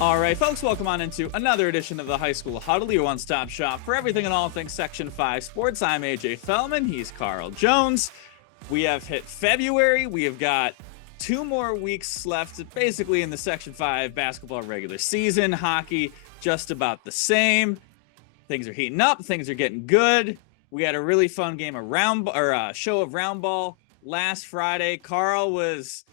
All right, folks, welcome on into another edition of the High School Huddle, your one-stop shop for everything and all things Section 5 sports. I'm AJ Fellman. He's Carl Jones. We have hit February. We have got 2 more weeks left, basically in the Section 5 basketball regular season. Hockey, just about the same. Things are heating up. Things are getting good. We had a really fun game of show of round ball last Friday. Carl was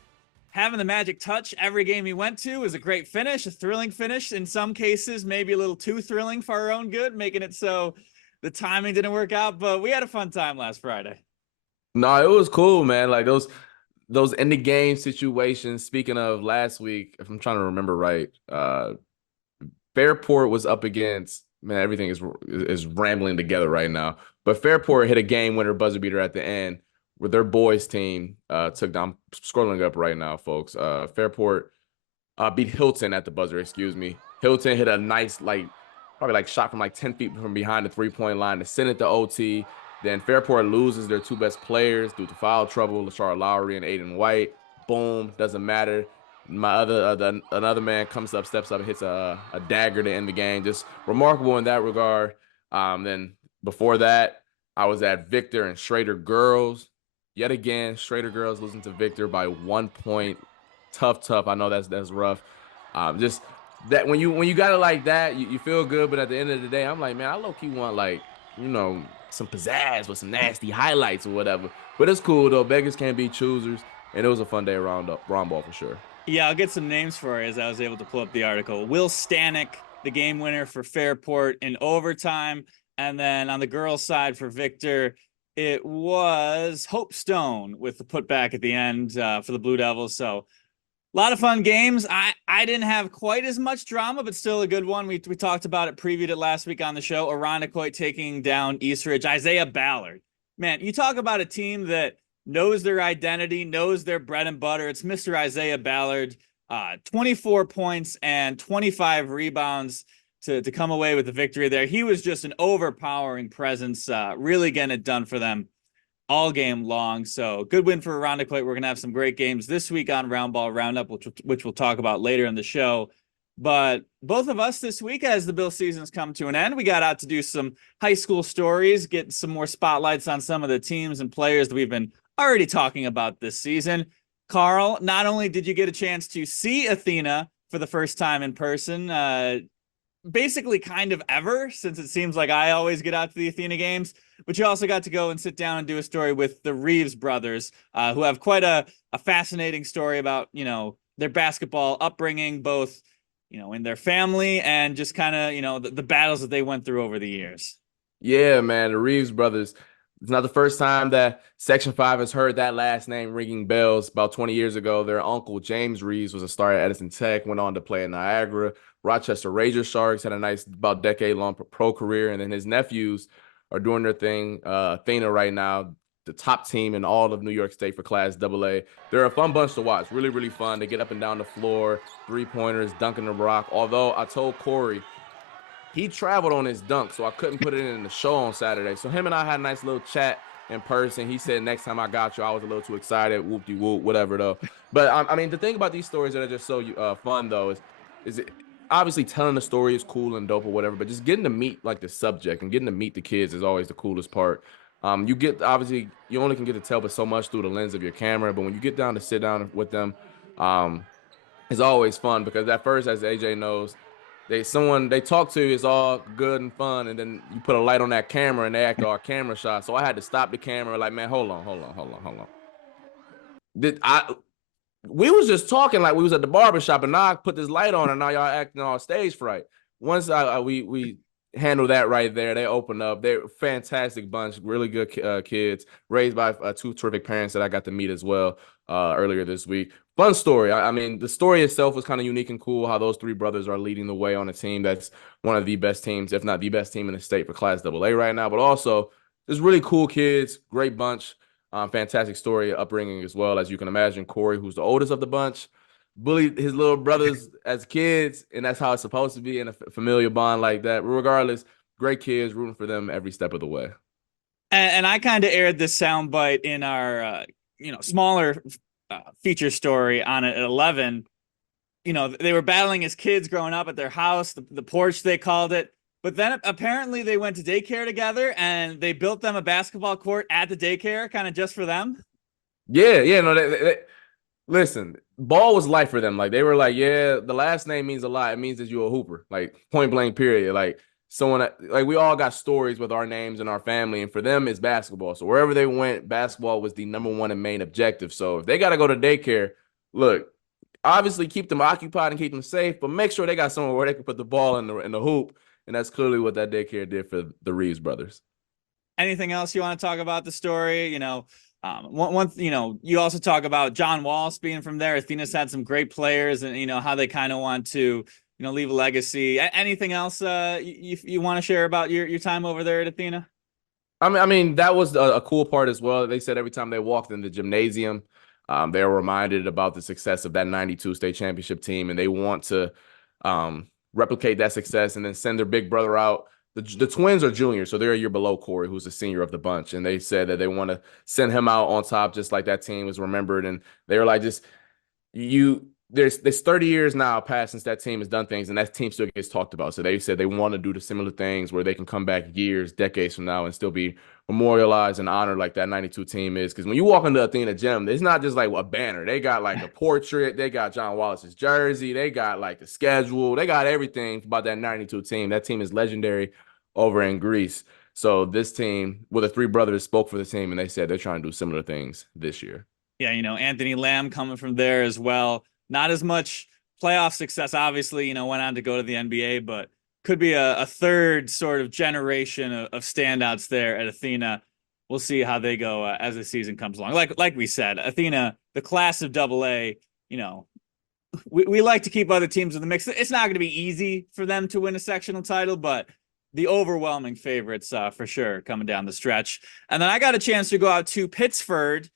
having the magic touch every game he went to. It was a great finish, a thrilling finish. In some cases, maybe a little too thrilling for our own good, making it so the timing didn't work out. But we had a fun time last Friday. No, it was cool, man. Like those end of game situations. Speaking of last week, if I'm trying to remember right, Fairport was up against, man, everything is rambling together right now. But Fairport hit a game winner buzzer beater at the end where their boys team took down, scrolling up right now, folks. Fairport beat Hilton at the buzzer, excuse me. Hilton hit a nice, probably shot from 10 feet from behind the 3-point line to send it to OT. Then Fairport loses their 2 best players due to foul trouble, Lashard Lowry and Aiden White. Boom, doesn't matter. Another man comes up, steps up, hits a dagger to end the game. Just remarkable in that regard. Then before that, I was at Victor and Schrader girls. Yet again, Schrader girls losing to Victor by 1 point. Tough. I know that's rough. Just that when you got it like that, you feel good. But at the end of the day, I'm like, man, I low key want some pizzazz with some nasty highlights or whatever. But it's cool though. Beggars can't be choosers, and it was a fun day around ball for sure. Yeah, I'll get some names for you as I was able to pull up the article. Will Stanek, the game winner for Fairport in overtime. And then on the girls' side for Victor, it was Hope Stone with the putback at the end for the Blue Devils. So a lot of fun games. I didn't have quite as much drama, but still a good one. We talked about it, previewed it last week on the show. Irondequoit taking down Eastridge. Isaiah Ballard. Man, you talk about a team that knows their identity, knows their bread and butter. It's Mr. Isaiah Ballard. 24 points and 25 rebounds to come away with the victory there. He was just an overpowering presence, really getting it done for them all game long. So good win for Irondequoit. We're going to have some great games this week on Round Ball Roundup, which we'll talk about later in the show. But both of us this week, as the Bill season's come to an end, we got out to do some high school stories, get some more spotlights on some of the teams and players that we've been already talking about this season. Carl, not only did you get a chance to see Athena for the first time in person, basically kind of ever, since it seems like I always get out to the Athena games, but you also got to go and sit down and do a story with the Reeves brothers, who have quite a fascinating story about, their basketball upbringing, both, in their family and just kind of, the battles that they went through over the years. Yeah, man, the Reeves brothers. It's not the first time that Section 5 has heard that last name ringing bells. About 20 years ago, their uncle, James Reeves, was a star at Edison Tech, went on to play at Niagara. Rochester Razor Sharks had a nice, about decade-long pro career, and then his nephews are doing their thing. Athena right now, the top team in all of New York State for Class AA. They're a fun bunch to watch. Really, really fun. They get up and down the floor, three-pointers, dunking the rock. Although I told Corey, he traveled on his dunk, so I couldn't put it in the show on Saturday. So him and I had a nice little chat in person. He said, next time I got you, I was a little too excited, whoop-de-whoop, whatever, though. But, I mean, the thing about these stories that are just so fun, though, is it, obviously telling the story is cool and dope or whatever, but just getting to meet, the subject and getting to meet the kids is always the coolest part. Obviously, you only can get to tell but so much through the lens of your camera, but when you get down to sit down with them, it's always fun because at first, as AJ knows, they talk to you, it's all good and fun, and then you put a light on that camera and they act all camera shots. So I had to stop the camera, like, man, hold on. We was just talking like we was at the barbershop, and now I put this light on and now y'all acting all stage fright. Once we handle that right there, they open up. They're a fantastic bunch, really good kids, raised by 2 terrific parents that I got to meet as well earlier this week. Fun story. I mean, the story itself was kind of unique and cool, how those 3 brothers are leading the way on a team that's one of the best teams, if not the best team in the state for Class AA right now, but also just really cool kids, great bunch. Fantastic story, upbringing as well. As you can imagine, Corey, who's the oldest of the bunch, bullied his little brothers as kids, and that's how it's supposed to be in a familial bond like that. Regardless, great kids, rooting for them every step of the way. And I kind of aired this soundbite in our, smaller feature story on it at 11. they were battling as kids growing up at their house, the porch they called it. But then apparently they went to daycare together and they built them a basketball court at the daycare, kind of just for them. Yeah, no, listen, ball was life for them. Like they were like, yeah, the last name means a lot. It means that you're a hooper, like point blank, period. Like someone like we all got stories with our names and our family, and for them it's basketball. So wherever they went, basketball was the number one and main objective. So if they got to go to daycare, look, obviously keep them occupied and keep them safe, but make sure they got somewhere where they can put the ball in the hoop. And that's clearly what that daycare did for the Reeves brothers. Anything else you want to talk about the story? You also talk about John Walsh being from there. Athena's had some great players, and how they kind of want to leave a legacy. Anything else you want to share about your time over there at Athena? I mean that was a cool part as well. They said every time they walked in the gymnasium, they were reminded about the success of that '92 state championship team, and they want to replicate that success and then send their big brother out. The twins are juniors, so they're a year below Corey, who's a senior of the bunch. And they said that they want to send him out on top, just like that team was remembered. And they were like, there's 30 years now past since that team has done things, and that team still gets talked about. So they said they want to do the similar things where they can come back years, decades from now and still be memorialized and honored like that 92 team is. Because when you walk into Athena Gym, it's not just like a banner. They got like a portrait. They got John Wallace's jersey. They got like the schedule. They got everything about that 92 team. That team is legendary over in Greece. So this team, well, the three brothers spoke for the team, and they said they're trying to do similar things this year. Yeah, Anthony Lamb coming from there as well. Not as much playoff success, obviously, went on to go to the NBA, but could be a third sort of generation of standouts there at Athena. We'll see how they go as the season comes along. Like we said, Athena, the class of AA, we like to keep other teams in the mix. It's not going to be easy for them to win a sectional title, but the overwhelming favorites for sure coming down the stretch. And then I got a chance to go out to Pittsford,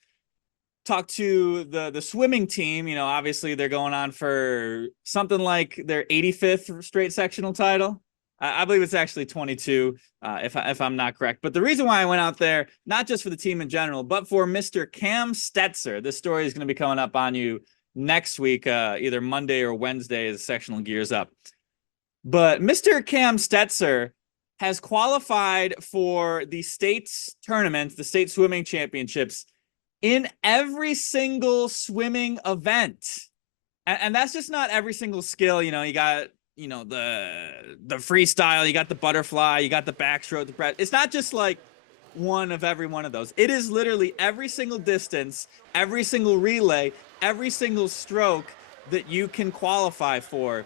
talk to the swimming team. Obviously they're going on for something like their 85th straight sectional title. I believe it's actually 22, if I'm not correct. But the reason why I went out there, not just for the team in general, but for Mr. Cam Stetzer. This story is going to be coming up on you next week, either Monday or Wednesday as sectional gears up. But Mr. Cam Stetzer has qualified for the state tournament, the state swimming championships, in every single swimming event. And that's just not every single skill. You got, the freestyle, you got the butterfly, you got the backstroke, the breath. It's not just like one of every one of those. It is literally every single distance, every single relay, every single stroke that you can qualify for.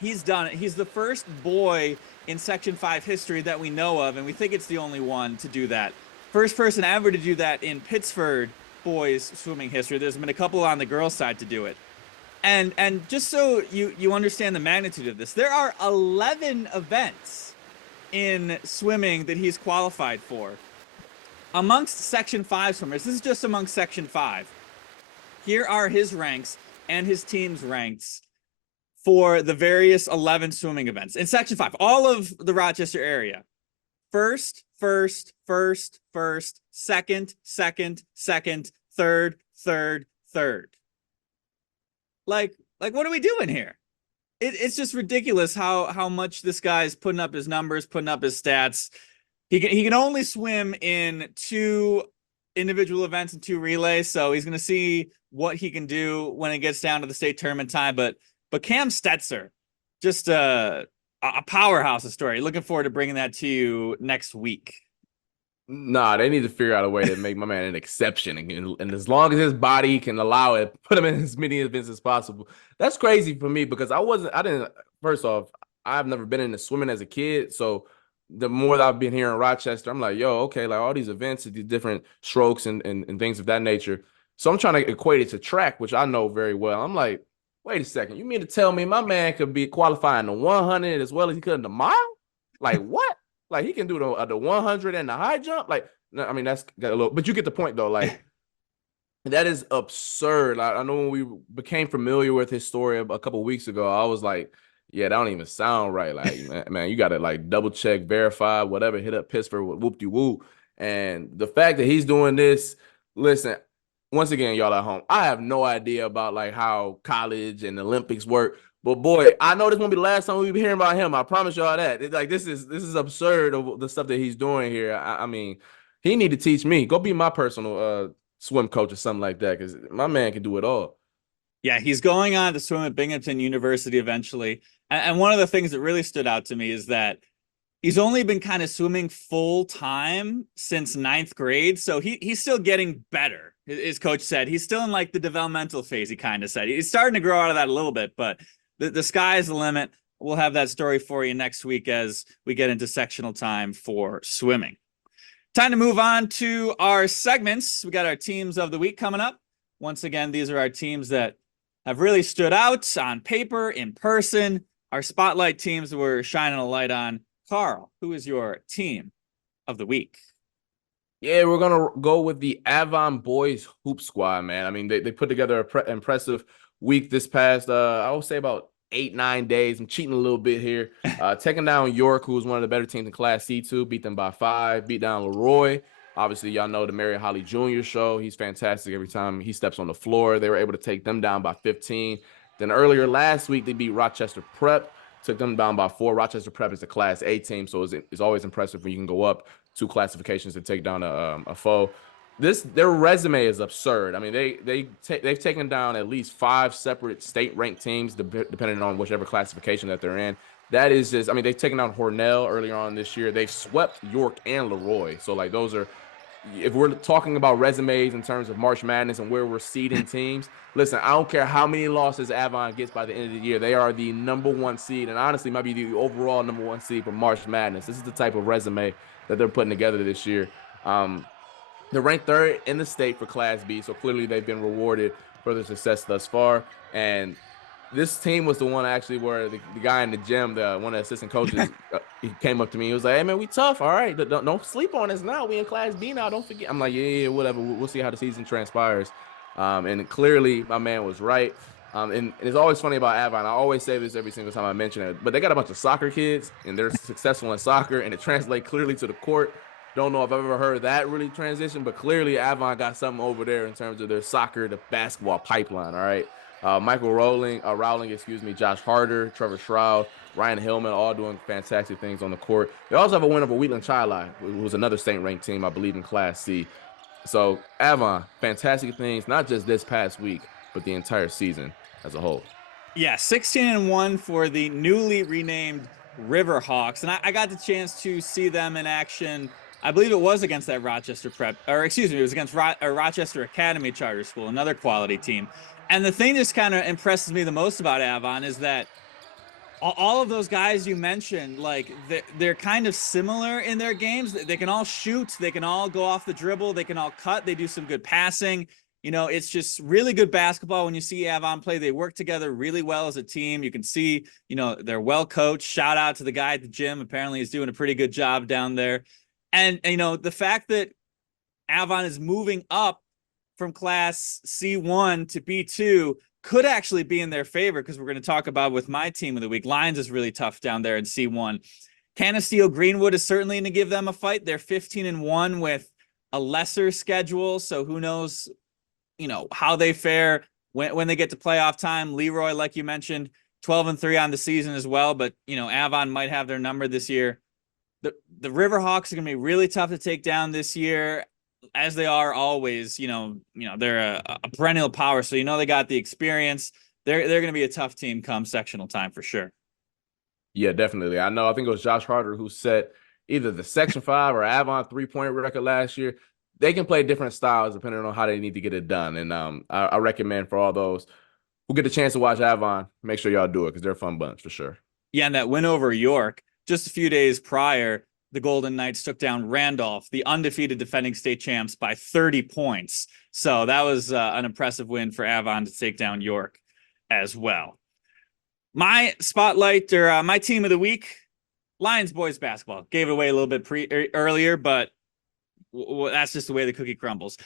He's done it. He's the first boy in Section 5 history that we know of, and we think it's the only one to do that. First person ever to do that in Pittsford boys swimming history. There's been a couple on the girls' side to do it. And just so you understand the magnitude of this, there are 11 events in swimming that he's qualified for. Amongst Section 5 swimmers, this is just amongst Section 5. Here are his ranks and his team's ranks for the various 11 swimming events in Section 5, all of the Rochester area. First, second, third. Like what are we doing here? It's just ridiculous how much this guy's putting up his numbers, putting up his stats. He can only swim in 2 individual events and 2 relays, so he's going to see what he can do when it gets down to the state tournament time. But Cam Stetzer, just a powerhouse of story. Looking forward to bringing that to you next week. Nah, they need to figure out a way to make my man an exception. And as long as his body can allow it, put him in as many events as possible. That's crazy for me because first off, I've never been into swimming as a kid. So the more that I've been here in Rochester, I'm like, yo, okay, like all these events, these different strokes and things of that nature. So I'm trying to equate it to track, which I know very well. I'm like, wait a second, you mean to tell me my man could be qualifying the 100 as well as he could in the mile? Like what? Like he can do the 100 and the high jump. Like, I mean, that's got a little, but you get the point though. Like that is absurd. I know when we became familiar with his story a couple of weeks ago, I was like, yeah, that don't even sound right. Like, man, you got to like double check, verify, whatever, hit up Pittsburgh, whoop-de-whoop. And the fact that he's doing this, listen, once again, y'all at home, I have no idea about like how college and Olympics work. But boy, I know this won't be the last time we be hearing about him. I promise y'all that. Like this is absurd of the stuff that he's doing here. I mean, he need to teach me. Go be my personal swim coach or something like that, because my man can do it all. Yeah, he's going on to swim at Binghamton University eventually. And one of the things that really stood out to me is that he's only been kind of swimming full time since ninth grade. So he's still getting better. His coach said he's still in like the developmental phase. He kind of said he's starting to grow out of that a little bit, but the sky is the limit. We'll have that story for you next week as we get into sectional time for swimming. Time to move on to our segments. We got our teams of the week coming up. Once again, these are our teams that have really stood out on paper, in person. Our spotlight teams we're shining a light on. Carl, who is your team of the week? Yeah, we're gonna go with the Avon boys hoop squad, man. I mean, they put together an impressive week this past I would say about 8-9 days. I'm cheating a little bit here. Taking down York, who was one of the better teams in Class C2, beat them by 5. Beat down Leroy. Obviously, y'all know the Mary Holly Jr. show. He's fantastic every time he steps on the floor. They were able to take them down by 15. Then earlier last week, they beat Rochester Prep, took them down by 4. Rochester Prep is a Class A team, so it's always impressive when you can go up 2 classifications to take down a foe. Their resume is absurd. I mean, they've taken down at least 5 separate state-ranked teams, depending on whichever classification that they're in. That is just, I mean, they've taken down Hornell earlier on this year. They've swept York and Leroy. So, like, those are, if we're talking about resumes in terms of March Madness and where we're seeding teams, listen, I don't care how many losses Avon gets by the end of the year. They are the #1 seed, and honestly might be the overall #1 seed for March Madness. This is the type of resume that they're putting together this year. They're ranked 3rd in the state for Class B, so clearly they've been rewarded for their success thus far. And this team was the one actually where the guy in the gym, one of the assistant coaches, he came up to me. He was like, "Hey man, we tough. All right, don't sleep on us now. We in Class B now. Don't forget." I'm like, "Yeah, whatever. We'll see how the season transpires." And clearly, my man was right. And it's always funny about Avon. I always say this every single time I mention it, but they got a bunch of soccer kids, and they're successful in soccer, and it translates clearly to the court. Don't know if I've ever heard that really transition, but clearly Avon got something over there in terms of their soccer to basketball pipeline. All right. Michael Rowling, Josh Harder, Trevor Shroud, Ryan Hillman, all doing fantastic things on the court. They also have a win over Wheatland Chi-Li, who was another state-ranked team, I believe, in Class C. So Avon, fantastic things, not just this past week, but the entire season as a whole. Yeah, 16-1 for the newly renamed Riverhawks. And I got the chance to see them in action. I believe it was against that Rochester Prep, or excuse me, it was against Rochester Academy Charter School, another quality team. And the thing that's kind of impresses me the most about Avon is that all of those guys you mentioned, like they're kind of similar in their games. They can all shoot, they can all go off the dribble, they can all cut, they do some good passing. You know, it's just really good basketball when you see Avon play. They work together really well as a team. You can see, you know, they're well coached. Shout out to the guy at the gym. Apparently he's doing a pretty good job down there. And you know, the fact that Avon is moving up from Class C1 to B2 could actually be in their favor, because we're going to talk about with my team of the week. Lyons is really tough down there in C1. Canisteo Greenwood is certainly going to give them a fight. They're 15-1 with a lesser schedule, so who knows, you know, how they fare when they get to playoff time. Leroy, like you mentioned, 12-3 on the season as well, but you know, Avon might have their number this year. The Riverhawks are going to be really tough to take down this year, as they are always. You know, they're a perennial power, so you know they got the experience. They're going to be a tough team come sectional time for sure. Yeah, definitely. I think it was Josh Harder who set either the Section 5 or Avon 3-point record last year. They can play different styles depending on how they need to get it done. And I recommend for all those who get the chance to watch Avon, make sure y'all do it, because they're a fun bunch for sure. Yeah, and that win over York just a few days prior, the Golden Knights took down Randolph, the undefeated defending state champs, by 30 points. So that was an impressive win for Avon to take down York as well. My spotlight, or my team of the week, Lyons boys basketball. Gave it away a little bit earlier, but that's just the way the cookie crumbles.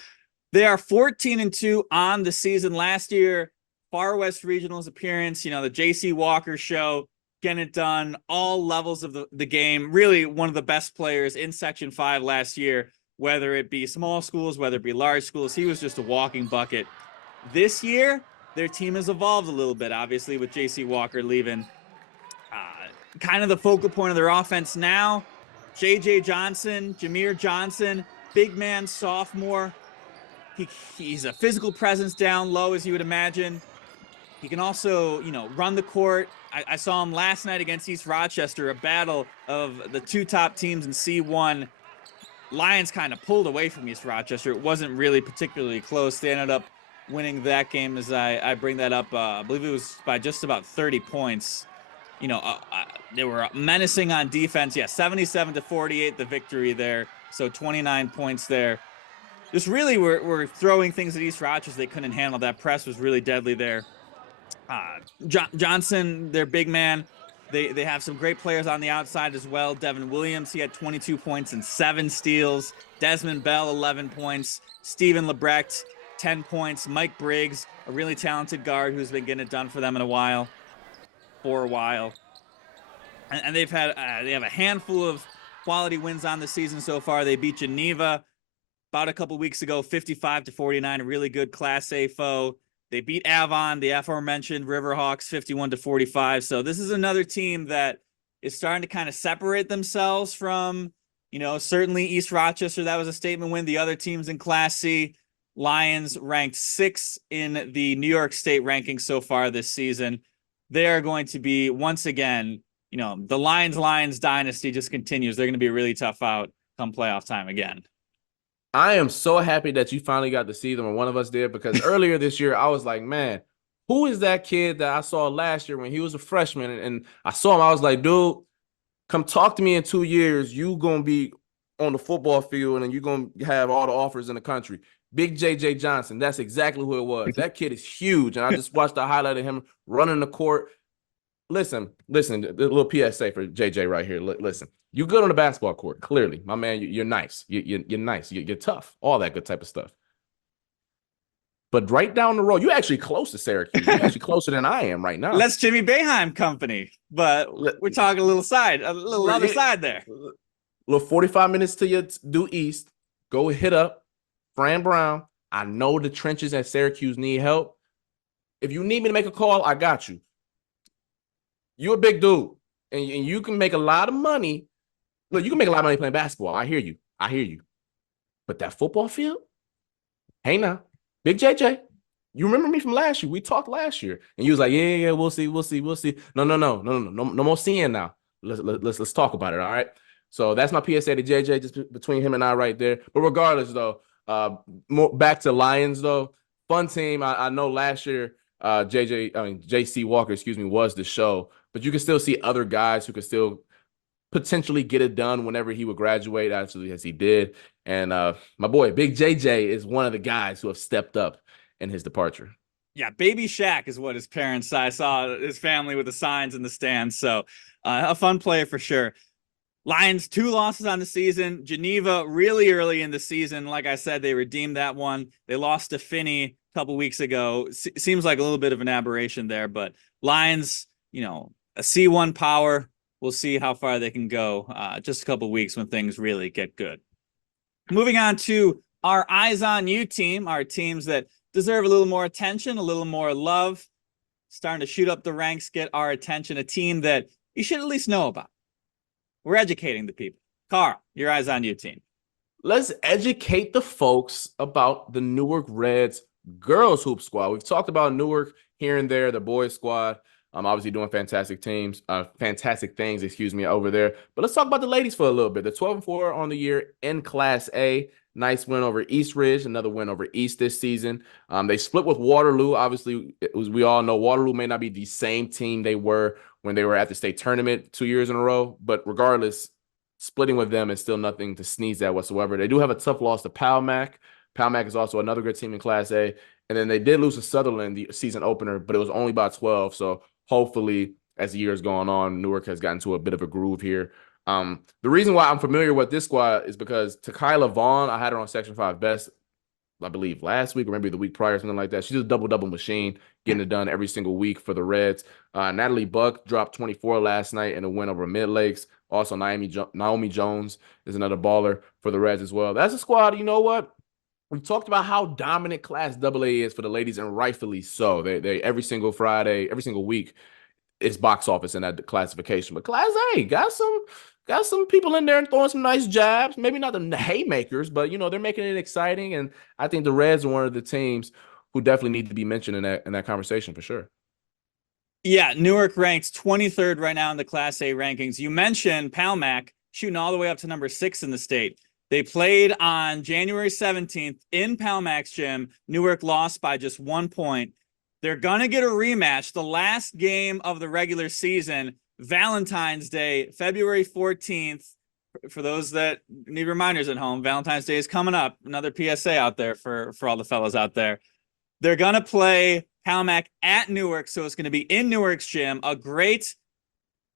They are 14-2 on the season. Last year, Far West Regionals appearance, you know, the JC Walker show, getting it done, all levels of the game. Really one of the best players in Section 5 last year. whether it be small schools, whether it be large schools. He was just a walking bucket. This year, their team has evolved a little bit, obviously, with J.C. Walker leaving. Kind of the focal point of their offense now. J.J. Johnson, Jameer Johnson, big man, sophomore. He's a physical presence down low, as you would imagine. He can also, run the court. I saw him last night against East Rochester, a battle of the two top teams in C1. Lyons kind of pulled away from East Rochester. It wasn't really particularly close. They ended up winning that game, as I bring that up. I believe it was by just about 30 points. They were menacing on defense. Yeah, 77-48, the victory there. So 29 points there. Just really were throwing things at East Rochester they couldn't handle. That press was really deadly there. Johnson, their big man, they have some great players on the outside as well. Devin Williams, he had 22 points and 7 steals. Desmond Bell, 11 points. Steven Lebrecht, 10 points. Mike Briggs, a really talented guard who's been getting it done for them for a while. And they have a handful of quality wins on the season so far. They beat Geneva about a couple weeks ago, 55-49, a really good Class A foe. They beat Avon, the aforementioned Riverhawks, 51-45. So this is another team that is starting to kind of separate themselves from, certainly East Rochester. That was a statement win. The other teams in Class C, Lyons ranked 6th in the New York State rankings so far this season. They are going to be, once again, the Lions dynasty just continues. They're going to be a really tough out come playoff time again. I am so happy that you finally got to see them, or one of us did, because earlier this year, I was like, man, who is that kid that I saw last year when he was a freshman? And I saw him, I was like, dude, come talk to me in 2 years. You going to be on the football field and you're going to have all the offers in the country. Big J.J. Johnson, that's exactly who it was. That kid is huge. And I just watched the highlight of him running the court. Listen, a little PSA for JJ right here. Listen, you're good on the basketball court. Clearly, my man, you're nice. You're nice. You're tough. All that good type of stuff. But right down the road, you're actually close to Syracuse. You're actually closer than I am right now. That's Jimmy Boeheim company, but we're talking a little other side there. Little 45 minutes to your due east. Go hit up Fran Brown. I know the trenches at Syracuse need help. If you need me to make a call, I got you. You're a big dude, and you can make a lot of money. Look, you can make a lot of money playing basketball. I hear you. But that football field? Hey now, Big JJ, you remember me from last year? We talked last year, and you was like, yeah, we'll see. No more seeing now. Let's talk about it, all right? So that's my PSA to JJ, just between him and I right there. But regardless, though, more back to Lyons, though. Fun team. I know last year, J.C. Walker, was the show. But you can still see other guys who could still potentially get it done whenever he would graduate, actually, as he did. And my boy, Big JJ, is one of the guys who have stepped up in his departure. Yeah, Baby Shaq is what his parents saw. I saw his family with the signs in the stands. So a fun player for sure. Lions, 2 losses on the season. Geneva, really early in the season. Like I said, they redeemed that one. They lost to Finney a couple weeks ago. Seems like a little bit of an aberration there. But Lions, a C1 power. We'll see how far they can go just a couple weeks when things really get good. Moving on to our Eyes on You team, our teams that deserve a little more attention, a little more love, starting to shoot up the ranks, get our attention, a team that you should at least know about. We're educating the people. Carl, your Eyes on You team. Let's educate the folks about the Newark Reds girls hoop squad. We've talked about Newark here and there, the boys squad. Obviously doing fantastic things over there. But let's talk about the ladies for a little bit. The 12-4 on the year in Class A. Nice win over East Ridge, another win over East this season. They split with Waterloo. Obviously, we all know Waterloo may not be the same team they were when they were at the state tournament 2 years in a row. But regardless, splitting with them is still nothing to sneeze at whatsoever. They do have a tough loss to Palmac. Palmac is also another good team in Class A. And then they did lose to Sutherland the season opener, but it was only by 12. So hopefully, as the year has gone on, Newark has gotten to a bit of a groove here. The reason why I'm familiar with this squad is because Takayla Vaughn, I had her on Section 5 Best I believe last week or maybe the week prior, something like that. She's a double machine, getting it done every single week for the Reds. Natalie Buck dropped 24 last night in a win over Mid Lakes. Also, Naomi Jones is another baller for the Reds as well. That's a squad. You know what? We talked about how dominant Class AA is for the ladies, and rightfully so. They every single Friday, every single week, it's box office in that classification. But Class A got some people in there and throwing some nice jabs. Maybe not the haymakers, but they're making it exciting. And I think the Reds are one of the teams who definitely need to be mentioned in that conversation for sure. Yeah, Newark ranks 23rd right now in the Class A rankings. You mentioned Palmac shooting all the way up to number 6 in the state. They played on January 17th in Palmac's gym. Newark lost by just 1 point. They're going to get a rematch. The last game of the regular season, Valentine's Day, February 14th. For those that need reminders at home, Valentine's Day is coming up. Another PSA out there for all the fellas out there. They're going to play Palmac at Newark, so it's going to be in Newark's gym. A great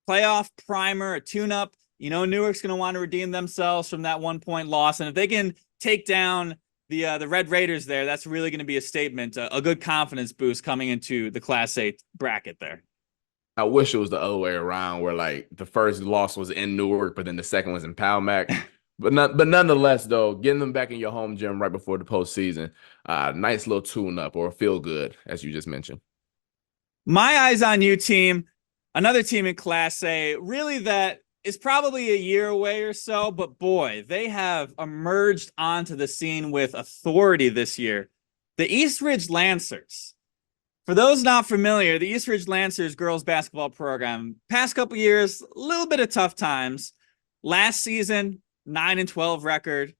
playoff primer, a tune-up. Newark's going to want to redeem themselves from that 1 point loss. And if they can take down the Red Raiders there, that's really going to be a statement, a good confidence boost coming into the Class A bracket there. I wish it was the other way around, where like the first loss was in Newark, but then the second was in Palmac. But nonetheless, though, getting them back in your home gym right before the postseason, nice little tune-up or feel good, as you just mentioned. My eyes on you team, another team in Class A, really that is probably a year away or so, but boy, they have emerged onto the scene with authority this year. The East Ridge Lancers. For those not familiar, the East Ridge Lancers girls basketball program, past couple years, a little bit of tough times. Last season, 9-12 record.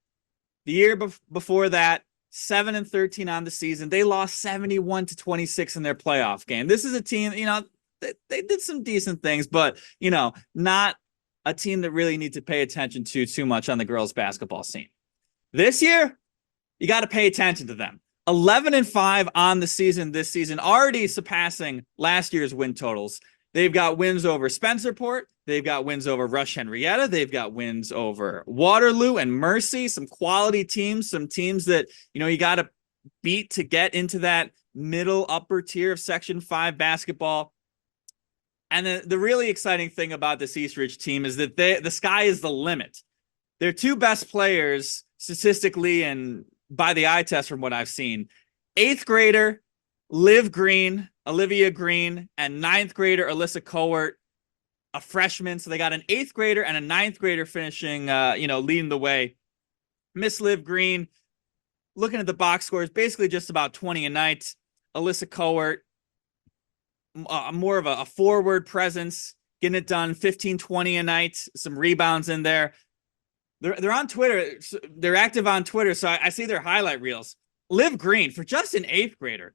The year before that, 7-13 on the season. They lost 71-26 in their playoff game. This is a team, they did some decent things, but, not a team that really needs to pay attention to too much on the girls basketball scene. This year, you got to pay attention to them. 11-5 on the season this season, already surpassing last year's win totals. They've got wins over Spencerport. They've got wins over Rush Henrietta. They've got wins over Waterloo and Mercy, some quality teams, some teams that, you got to beat to get into that middle upper tier of Section 5 basketball. And the really exciting thing about this East Ridge team is that the sky is the limit. Their two best players statistically and by the eye test from what I've seen, 8th grader Olivia Green, and 9th grader Alyssa Cowart, a freshman. So they got an 8th grader and a 9th grader finishing, leading the way. Miss Liv Green, looking at the box scores, basically just about 20 a night. Alyssa Cowart, more of a forward presence, getting it done, 15-20 a night, some rebounds in there. They're on Twitter. They're active on Twitter, so I see their highlight reels. Liv Green, for just an 8th grader,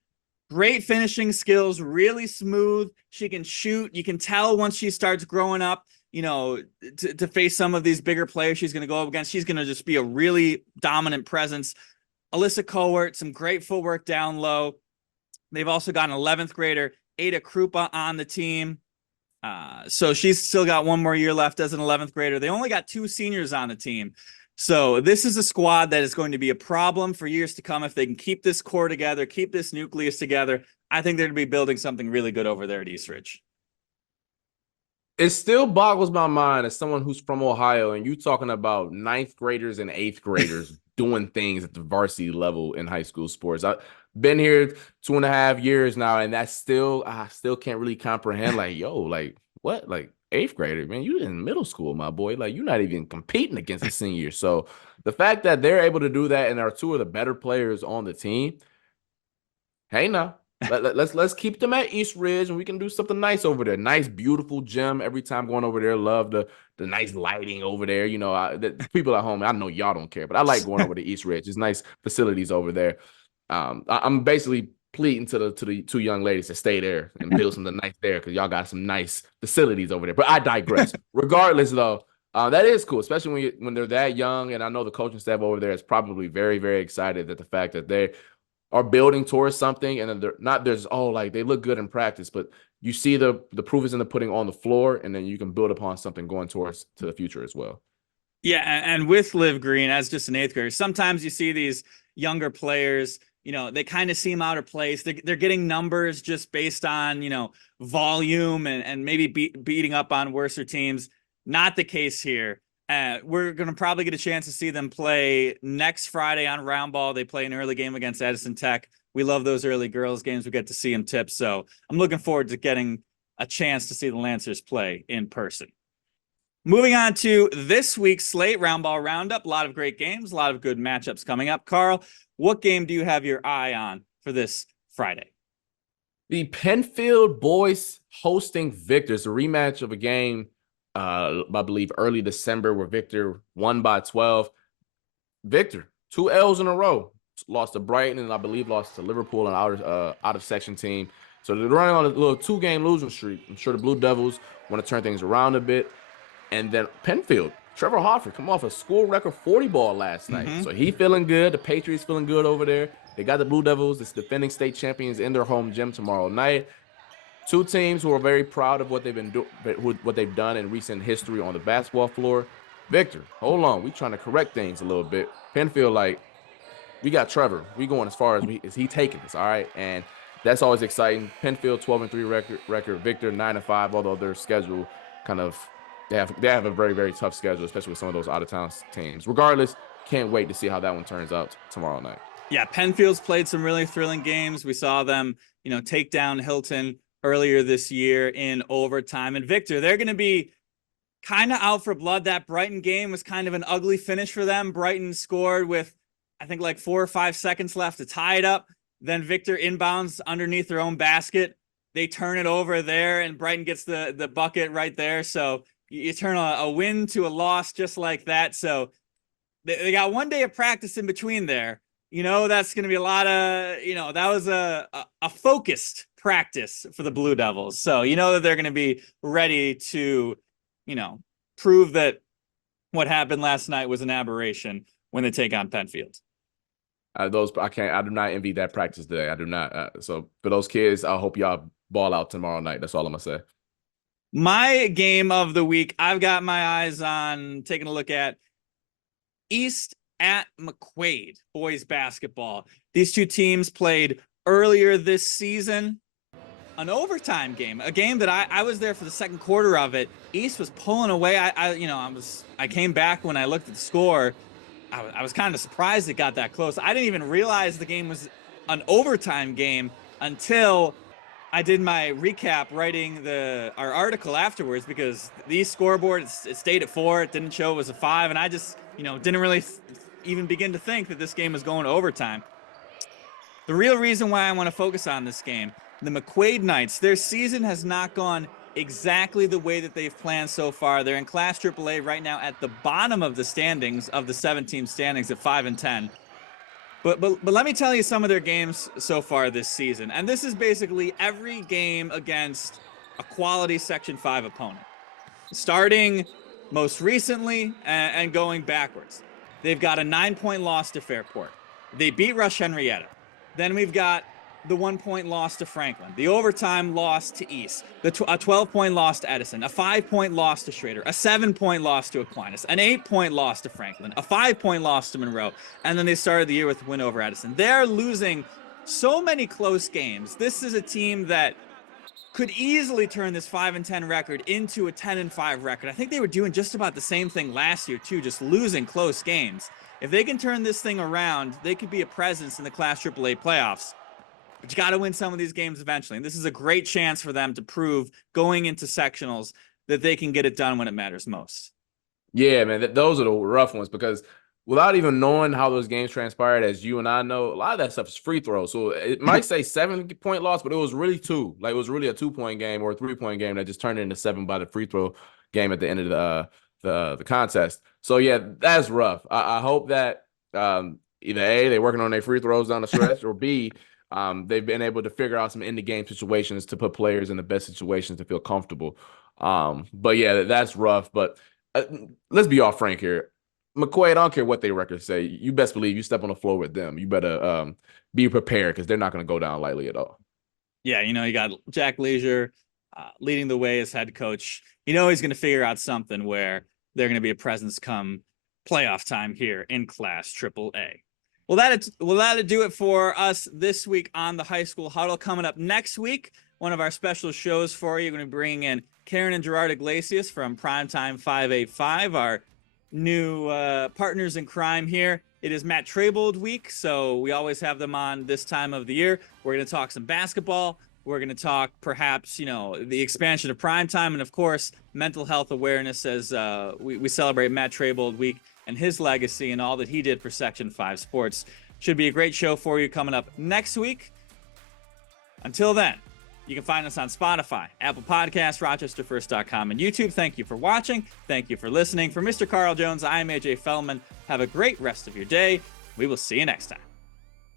great finishing skills, really smooth. She can shoot. You can tell once she starts growing up, to face some of these bigger players she's going to go up against. She's going to just be a really dominant presence. Alyssa Cowart, some great footwork down low. They've also got an 11th grader, Ada Krupa, on the team. So she's still got one more year left as an 11th grader. They only got 2 seniors on the team. So this is a squad that is going to be a problem for years to come if they can keep this core together, keep this nucleus together. I think they're going to be building something really good over there at East Ridge. It still boggles my mind as someone who's from Ohio, and you talking about 9th graders and 8th graders doing things at the varsity level in high school sports. I've been here 2.5 years now, and I still can't really comprehend, like, yo, like what? Like 8th grader, man, you in middle school, my boy. Like, you're not even competing against a senior. So the fact that they're able to do that and are 2 of the better players on the team, hey now. Let's keep them at East Ridge, and we can do something nice over there. Nice, beautiful gym every time going over there. Love the nice lighting over there. The people at home, I know y'all don't care, but I like going over to East Ridge. It's nice facilities over there. I'm basically pleading to the 2 young ladies to stay there and build something nice there because y'all got some nice facilities over there. But I digress. Regardless, though, that is cool, especially when they're that young. And I know the coaching staff over there is probably very, very excited at the fact that they are building towards something, and they're not, they look good in practice, but you see the proof is in the pudding on the floor, and then you can build upon something going towards to the future as well. Yeah, and with Liv Green as just an 8th grader, sometimes you see these younger players, they kind of seem out of place. They're getting numbers just based on, volume and maybe beating up on worser teams. Not the case here. We're going to probably get a chance to see them play next Friday on Round Ball. They play an early game against Edison Tech. We love those early girls games. We get to see them tip. So I'm looking forward to getting a chance to see the Lancers play in person. Moving on to this week's slate, Round Ball Roundup. A lot of great games, a lot of good matchups coming up. Carl, what game do you have your eye on for this Friday? The Penfield boys hosting Victor. It's a rematch of a game, I believe, early December where Victor won by 12. Victor, 2 L's in a row. Lost to Brighton and I believe lost to Liverpool, an out of section team. So they're running on a little 2-game losing streak. I'm sure the Blue Devils want to turn things around a bit. And then Penfield, Trevor Hofford, come off a school record 40 ball last night. So he feeling good. The Patriots feeling good over there. They got the Blue Devils, the defending state champions, in their home gym tomorrow night. 2 teams who are very proud of what they've done in recent history on the basketball floor. Victor, hold on. We trying to correct things a little bit. Penfield, like, we got Trevor. We going as far as he taking us, all right? And that's always exciting. Penfield 12-3 record. Victor 9-5, although their schedule kind of they have a very, very tough schedule, especially with some of those out-of-town teams. Regardless, can't wait to see how that one turns out tomorrow night. Yeah, Penfield's played some really thrilling games. We saw them, take down Hilton earlier this year in overtime. And Victor, they're going to be kind of out for blood. That Brighton game was kind of an ugly finish for them. Brighton scored with, I think, like 4 or 5 seconds left to tie it up. Then Victor inbounds underneath their own basket. They turn it over there, and Brighton gets the bucket right there. So you turn a win to a loss just like that. So they got 1 day of practice in between there. That's going to be a lot of, that was a focused practice for the Blue Devils. So that they're going to be ready to, prove that what happened last night was an aberration when they take on Penfield. I do not envy that practice today. I do not. So for those kids, I hope y'all ball out tomorrow night. That's all I'm going to say. My game of the week, I've got my eyes on taking a look at East at McQuaid boys basketball. These 2 teams played earlier this season, an overtime game, a game that I was there for the second quarter of it. East was pulling away. I came back when I looked at the score. I was kind of surprised it got that close. I didn't even realize the game was an overtime game until I did my recap writing our article afterwards, because the scoreboard, it stayed at 4. It didn't show it was a 5. And I just, didn't really even begin to think that this game was going to overtime. The real reason why I want to focus on this game, the McQuaid Knights, their season has not gone exactly the way that they've planned so far. They're in Class AAA right now at the bottom of the standings, of the 7-team standings, at 5-10. But let me tell you some of their games so far this season. And this is basically every game against a quality Section 5 opponent, starting most recently and going backwards. They've got a 9-point loss to Fairport. They beat Rush Henrietta. Then we've got the 1-point loss to Franklin, the overtime loss to East, a 12-point loss to Edison, a 5-point loss to Schrader, a 7-point loss to Aquinas, an 8-point loss to Franklin, a 5-point loss to Monroe, and then they started the year with a win over Edison. They're losing so many close games. This is a team that could easily turn this 5-10 record into a 10-5 record. I think they were doing just about the same thing last year too, just losing close games. If they can turn this thing around, they could be a presence in the Class AAA playoffs. But you got to win some of these games eventually. And this is a great chance for them to prove, going into sectionals, that they can get it done when it matters most. Yeah, man, those are the rough ones, because without even knowing how those games transpired, as you and I know, a lot of that stuff is free throws. So it might say 7-point loss, but it was really 2. Like, it was really a 2-point game or a 3-point game that just turned into 7 by the free throw game at the end of the contest. So yeah, that's rough. I hope that either A, they're working on their free throws down the stretch, or B, they've been able to figure out some in-the-game situations to put players in the best situations to feel comfortable. But yeah, that's rough. But let's be all frank here. McQuaid, I don't care what their records say. You best believe you step on the floor with them, you better be prepared, because they're not going to go down lightly at all. Yeah, you got Jack Leisure leading the way as head coach. He's going to figure out something where they're going to be a presence come playoff time here in Class AAA. Well, that'll do it for us this week on the High School Huddle. Coming up next week, one of our special shows for you. We're going to be bringing in Karen and Gerard Iglesias from Primetime 585, our new partners in crime here. It is Matt Traybold week, so we always have them on this time of the year. We're going to talk some basketball. We're going to talk perhaps, the expansion of Primetime, and of course, mental health awareness as we celebrate Matt Traybold week and his legacy and all that he did for Section 5 sports. Should be a great show for you coming up next week. Until then, you can find us on Spotify, Apple Podcasts, RochesterFirst.com, and YouTube. Thank you for watching. Thank you for listening. For Mr. Carl Jones, I am AJ Fellman. Have a great rest of your day. We will see you next time.